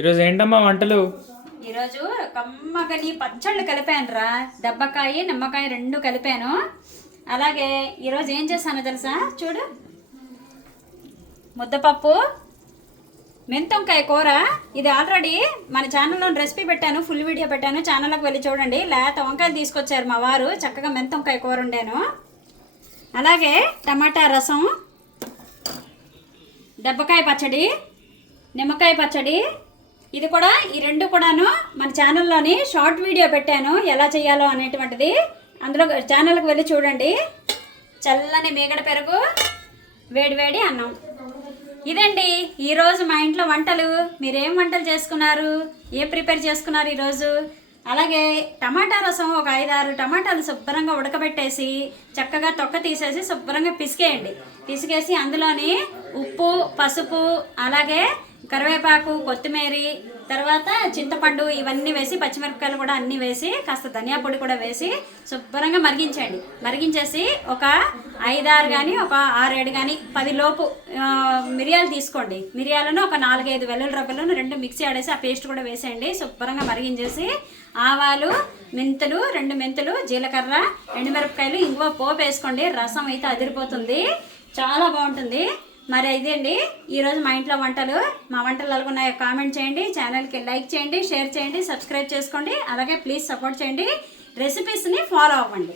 ఈరోజు ఏంటమ్మా వంటలు? ఈరోజు కమ్మగని పచ్చళ్ళు కలిపాను రా. దెబ్బకాయ నిమ్మకాయ రెండు కలిపాను. అలాగే ఈరోజు ఏం చేశానో తెలుసా? చూడు, ముద్దపప్పు, మెంతొంకాయ కూర. ఇది ఆల్రెడీ మన ఛానల్లో రెసిపీ పెట్టాను, ఫుల్ వీడియో పెట్టాను, ఛానల్లోకి వెళ్ళి చూడండి. లేత వంకాయలు తీసుకొచ్చారు మా వారు, చక్కగా మెంతొంకాయ కూర వండాను. అలాగే టమాటా రసం, దెబ్బకాయ పచ్చడి, నిమ్మకాయ పచ్చడి. ఇది కూడా, ఈ రెండు కూడాను మన ఛానల్లోని షార్ట్ వీడియో పెట్టాను ఎలా చేయాలో అనేటువంటిది. అందులో ఛానల్కి వెళ్ళి చూడండి. చల్లని మీగడ పెరుగు, వేడివేడి అన్నం. ఇదండి ఈరోజు మా ఇంట్లో వంటలు. మీరేం వంటలు చేసుకున్నారు, ఏం ప్రిపేర్ చేసుకున్నారు ఈరోజు? అలాగే టమాటా రసం, ఒక 5-6 టమాటాలు శుభ్రంగా ఉడకబెట్టేసి చక్కగా తొక్క తీసేసి శుభ్రంగా పిసికేయండి. పిసికేసి అందులోని ఉప్పు, పసుపు, అలాగే కరివేపాకు, కొత్తిమీర, తర్వాత చింతపండు ఇవన్నీ వేసి, పచ్చిమిరపకాయలు కూడా అన్నీ వేసి, కాస్త ధనియా పొడి కూడా వేసి శుభ్రంగా మరిగించండి. మరిగించేసి ఒక 5-6 కానీ, ఒక 6-7 కానీ, 10 లోపు మిరియాలు తీసుకోండి. మిరియాలను ఒక 4-5 వెల్లుల్లి రబ్బలను 2 మిక్సీ ఆడేసి ఆ పేస్ట్ కూడా వేసేయండి. శుభ్రంగా మరిగించేసి ఆవాలు, మెంతులు, 2 మెంతులు, జీలకర్ర, ఎండుమిరపకాయలు, ఇంగువ పోపు వేసుకోండి. రసం అయితే అదిరిపోతుంది, చాలా బాగుంటుంది. మరి ఇదేండి ఈరోజు మా ఇంట్లో వంటలు. మా వంటలు ఎలాగున్నాయో కామెంట్ చేయండి, ఛానల్కి లైక్ చేయండి, షేర్ చేయండి, సబ్స్క్రైబ్ చేసుకోండి. అలాగే ప్లీజ్ సపోర్ట్ చేయండి, రెసిపీస్ని ఫాలో అవ్వండి.